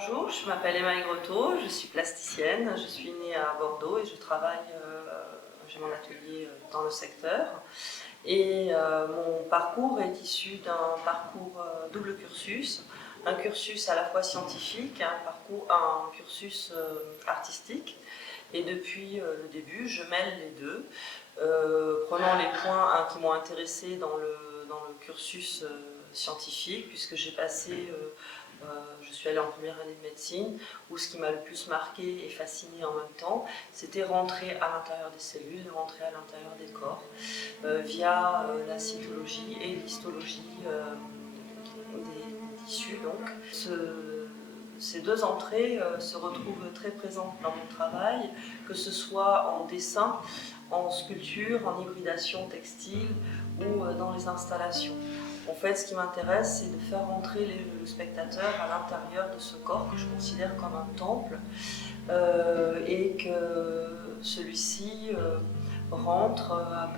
Bonjour, je m'appelle Emma Aigretot, je suis plasticienne, je suis née à Bordeaux et je travaille, j'ai mon atelier dans le secteur. Et mon parcours est issu d'un parcours double cursus, un cursus à la fois scientifique, un cursus artistique. Et depuis le début, je mêle les deux, prenant les points qui m'ont intéressée dans le cursus scientifique, puisque j'ai passé, je suis allée en première année de médecine, où ce qui m'a le plus marqué et fasciné en même temps, c'était rentrer à l'intérieur des cellules, rentrer à l'intérieur des corps, via la cytologie et l'histologie des tissus. Donc, ces deux entrées se retrouvent très présentes dans mon travail, que ce soit en dessin, en sculpture, en hybridation textile ou dans les installations. En fait, ce qui m'intéresse, c'est de faire rentrer le spectateur à l'intérieur de ce corps que je considère comme un temple et que celui-ci rentre à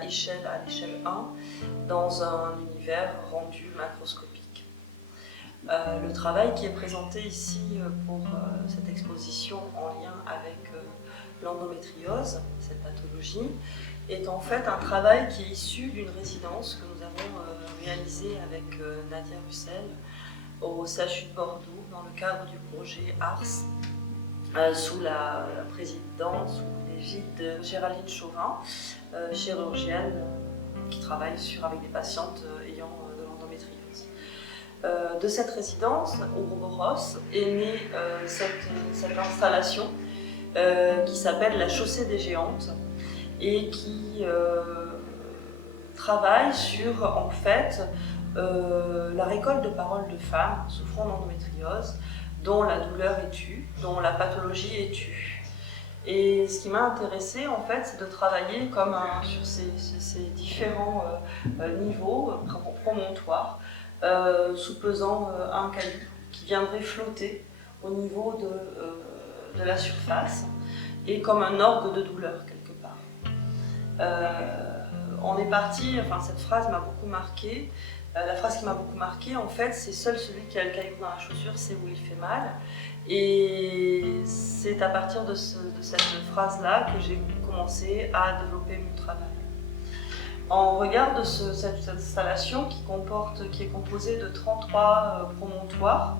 l'échelle 1 dans un univers rendu macroscopique. Le travail qui est présenté ici pour cette exposition en lien avec l'endométriose, cette pathologie, est en fait un travail qui est issu d'une résidence que nous avons réalisée avec Nadia Russell au CHU de Bordeaux dans le cadre du projet ARS, sous la présidence, sous l'égide de Géraldine Chauvin, chirurgienne qui travaille avec des patientes ayant de l'endométriose. De cette résidence, au Ouroboros, est née cette installation qui s'appelle la Chaussée des Géantes et qui travaille sur en fait la récolte de paroles de femmes souffrant d'endométriose, dont la douleur est tue, dont la pathologie est tue. Et ce qui m'a intéressée en fait, c'est de travailler sur ces différents niveaux promontoires, sous-pesant un caillou qui viendrait flotter au niveau de la surface et comme un orgue de douleur quelque part. On est parti, cette phrase m'a beaucoup marquée. La phrase qui m'a beaucoup marquée, en fait, c'est seul celui qui a le caillou dans la chaussure sait où il fait mal. Et c'est à partir de cette phrase-là que j'ai commencé à développer mon travail. En regard de cette installation qui est composée de 33 promontoires,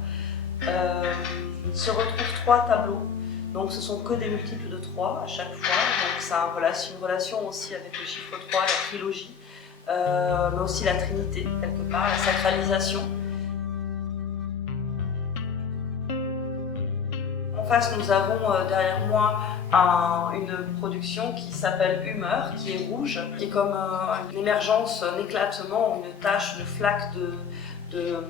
se retrouvent 3 tableaux. Donc ce sont que des multiples de 3 à chaque fois. Donc ça une relation aussi avec le chiffre 3, la trilogie, mais aussi la trinité, quelque part, la sacralisation. En face, nous avons derrière moi une production qui s'appelle Humeur, qui est rouge, qui est comme une émergence, un éclatement, une tache, une flaque de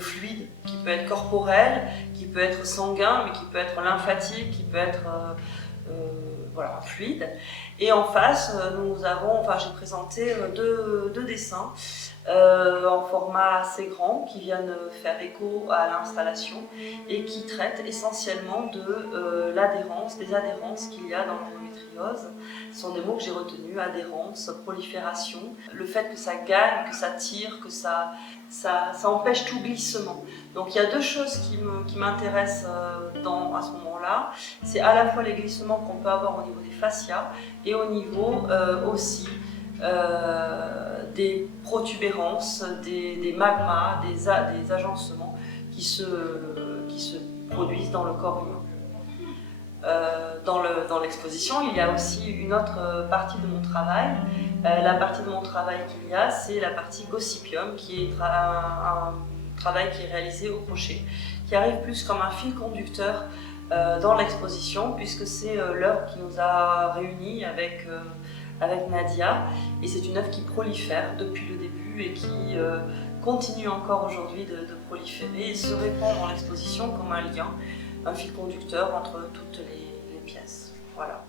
fluide qui peut être corporel, qui peut être sanguin, mais qui peut être lymphatique, qui peut être fluide. Et en face, j'ai présenté deux dessins en format assez grand qui viennent faire écho à l'installation et qui traitent essentiellement de des adhérences qu'il y a dans l'endométriose. Ce sont des mots que j'ai retenus: adhérence, prolifération, le fait que ça gagne, que ça tire, que ça empêche tout glissement. Donc il y a deux choses qui m'intéressent à ce moment-là. C'est à la fois les glissements qu'on peut avoir au niveau des fascias et au niveau aussi des protubérances, des magmas, des agencements qui se produisent dans le corps humain. Dans l'exposition, il y a aussi une autre partie de mon travail. La partie de mon travail qu'il y a, c'est la partie gossypium, qui est un travail qui est réalisé au crochet, qui arrive plus comme un fil conducteur dans l'exposition, puisque c'est l'œuvre qui nous a réunis avec Nadia, et c'est une œuvre qui prolifère depuis le début et qui continue encore aujourd'hui de proliférer et se répand dans l'exposition comme un lien, un fil conducteur entre toutes les pièces. Voilà.